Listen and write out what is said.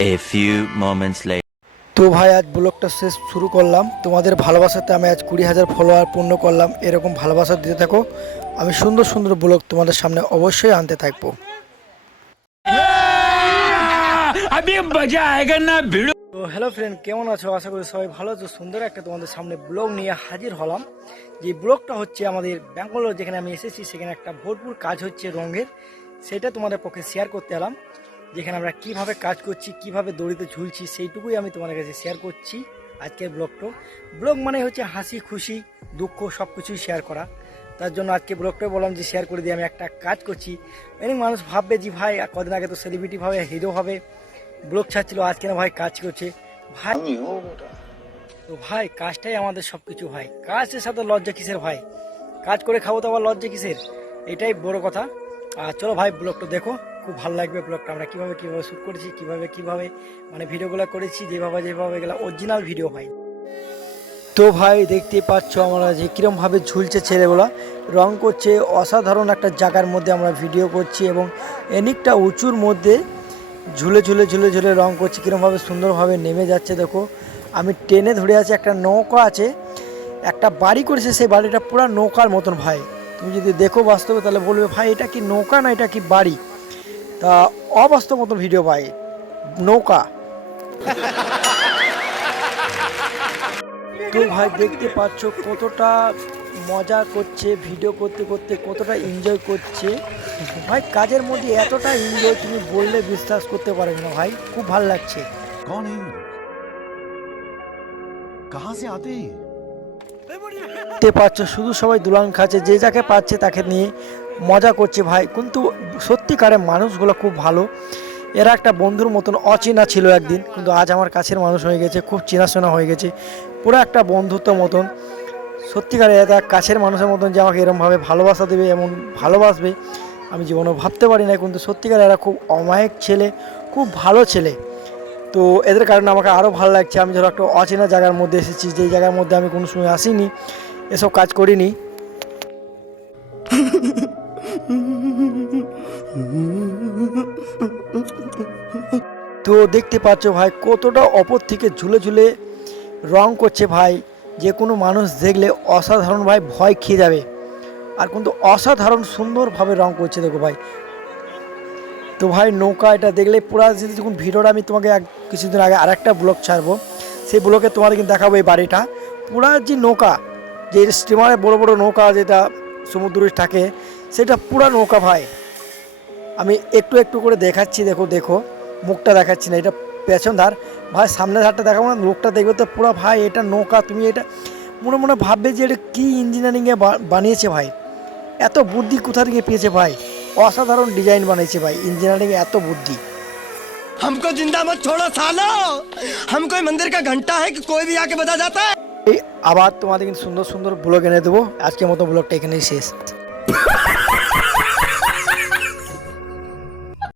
A few moments later. তো ভাই আজ ব্লগটা শেষ শুরু করলাম। তোমাদের ভালোবাসাতে আমি আজ 20,000 ফলোয়ার পূর্ণ করলাম। এরকম ভালোবাসা দিতে থাকো, আমি সুন্দর সুন্দর ব্লগ তোমাদের সামনে অবশ্যই আনতে থাকবো। তো হ্যালো ফ্রেন্ড, কেমন আছো? আশা করি সবাই ভালো আছো। সুন্দর একটা তোমাদের সামনে ব্লগ নিয়ে হাজির হলাম। যে ব্লগটা হচ্ছে আমাদের ব্যাঙ্গালোর, যেখানে আমি এসেছি সেখানে একটা ভরপুর কাজ হচ্ছে রঙের, সেটা তোমাদের পক্ষে শেয়ার করতে এলাম। যেখানে আমরা কিভাবে কাজ করছি, কিভাবে দড়িতে ঝুলছি, সেইটুকুই আমি তোমাদের কাছে শেয়ার করছি আজকের ব্লগ মানে হচ্ছে হাসি খুশি দুঃখ সব কিছুই শেয়ার করা। তার জন্য আজকে ব্লগটা বললাম যে শেয়ার করে দিয়ে আমি একটা কাজ করছি। অনেক মানুষ ভাববে যে ভাই কদিন আগে তো সেলিব্রিটি ভাবে, হিরো হবে ব্লগ ছাড়ছিল, আজকে না ভাই কাজ করছে। ভাই তো ভাই কাজটাই আমাদের সব কিছু ভাই। কাজের সাথে লজ্জা কিসের ভাই? কাজ করে খাবো তো আবার লজ্জা কিসের? এটাই বড় কথা। আর চলো ভাই ব্লগটা দেখো, খুব ভালো লাগবে ব্লগটা। আমরা কিভাবে শ্যুট করেছি, কিভাবে মানে ভিডিওগুলো করেছি, যেভাবে এগুলো অরিজিনাল ভিডিও ভাই। তো ভাই দেখতে পাচ্ছ আমরা যে কিরমভাবে ঝুলছে ছেলেগুলা, রং করছে। অসাধারণ একটা জায়গার মধ্যে আমরা ভিডিও করছি এবং অনেকটা উঁচুর মধ্যে ঝুলে ঝুলে ঝুলে ঝুলে রং করছি। কীরমভাবে সুন্দরভাবে নেমে যাচ্ছে দেখো। আমি টেনে ধরে আছি, একটা নৌকা আছে, একটা বাড়ি করেছে, সেই বাড়িটা পুরো নৌকার মতন ভাই। তুমি যদি দেখো বাস্তবে তাহলে বলবে ভাই এটা কি নৌকা না এটা কি বাড়ি। তা অবাস্তব মতন ভিডিও ভাই, নৌকা। তো ভাই দেখতে পাচ্ছ কতটা মজা করছে ভিডিও করতে করতে, কতটা এনজয় করছে ভাই। কাজের মধ্যে এতটা এনজয় তুমি বললে বিশ্বাস করতে পারবে না ভাই, খুব ভালো লাগছে। कौन है ये लोग? कहाँ से आते हैं ये? দেখতে পাচ্ছ শুধু সবাই দুলান খাচ্ছে, যে যাকে পাচ্ছে তাকে নিয়ে মজা করছে ভাই। কিন্তু সত্যিকারে মানুষগুলো খুব ভালো। এরা একটা বন্ধুর মতন, অচেনা ছিল একদিন, কিন্তু আজ আমার কাছের মানুষ হয়ে গেছে, খুব চেনাশোনা হয়ে গেছে, পুরো একটা বন্ধুত্ব মতন। সত্যিকারে এরা কাছের মানুষের মতন যে আমাকে এরমভাবে ভালোবাসা দেবে, এমন ভালোবাসবে আমি জীবনেও ভাবতে পারি না। কিন্তু সত্যিকারে এরা খুব অমায়িক ছেলে, খুব ভালো ছেলে। তো এদের কারণে আমাকে আরও ভালো লাগছে। আমি ধরো একটা অচেনা জায়গার মধ্যে এসেছি, যেই জায়গার মধ্যে আমি কোনো সময় আসিনি, এসব কাজ করিনি। তো দেখতে পাচ্ছ ভাই কতটা অপর থেকে ঝুলে ঝুলে রং করছে ভাই। যে কোনো মানুষ দেখলে অসাধারণ ভাই ভয় খেয়ে যাবে। আর কিন্তু অসাধারণ সুন্দরভাবে রং করছে দেখো ভাই। তো ভাই নৌকা এটা দেখলে পুরা, যদি যখন ভিডিওটা আমি তোমাকে কিছুদিন আগে আরেকটা ব্লগ ছাড়বো, সেই ব্লগে তোমাদের কিন্তু দেখাবো এই বাড়িটা। পুরা যে নৌকা, যে স্টিমারে বড় বড় নৌকা যেটা সমুদ্রে থাকে, সেটা পুরা নৌকা ভাই। আমি একটু একটু করে দেখাচ্ছি, দেখো মুখটা দেখাচ্ছি না, এটা পেছন ধার ভাই। সামনের ধারটা দেখাবো না, লোকটা দেখবে তো পুরো ভাই এটা নৌকা। তুমি এটা মনে ভাববে যে এটা কী ইঞ্জিনিয়ারিংয়ে বানিয়েছে ভাই। এত বুদ্ধি কোথা থেকে পেয়েছে ভাই? অসাধারণ ডিজাইন বানিয়েছে ভাই, ইঞ্জিনিয়ারিংয়ে এত বুদ্ধি। हमको जिंदा मत छोड़ो सालो, हम कोई मंदिर का घंटा है कि कोई भी आके बजा जाता है। এই আবার তোমাদের কিন্তু সুন্দর সুন্দর ব্লগ এনে দেবো। আজকের মতো ব্লগটা এখানেই শেষ।